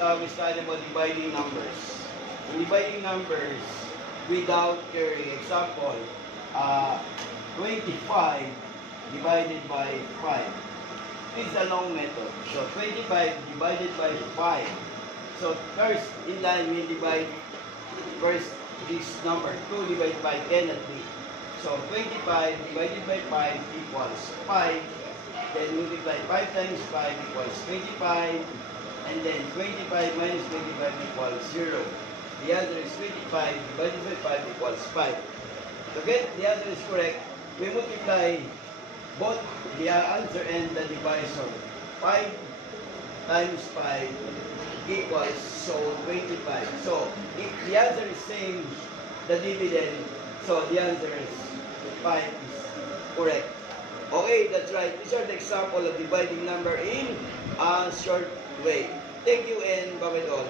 we study about dividing numbers. In dividing numbers without carry, example, 25 divided by 5. This is a long method. So 25 divided by 5. So first, in line, we divide first this number. 2 divided by cannot be. So 25 divided by 5 equals 5. Then multiply 5 times 5 equals 25. And then 25 minus 25 equals 0. The answer is 25 divided by 5 equals 5. To get the answer is correct, we multiply both the answer and the divisor. 5 times 5 equals, so 25. So if the answer is same, the dividend, so the answer is 5 is correct. Okay, that's right. These are the example of dividing number in a short way. Thank you and bye-bye all.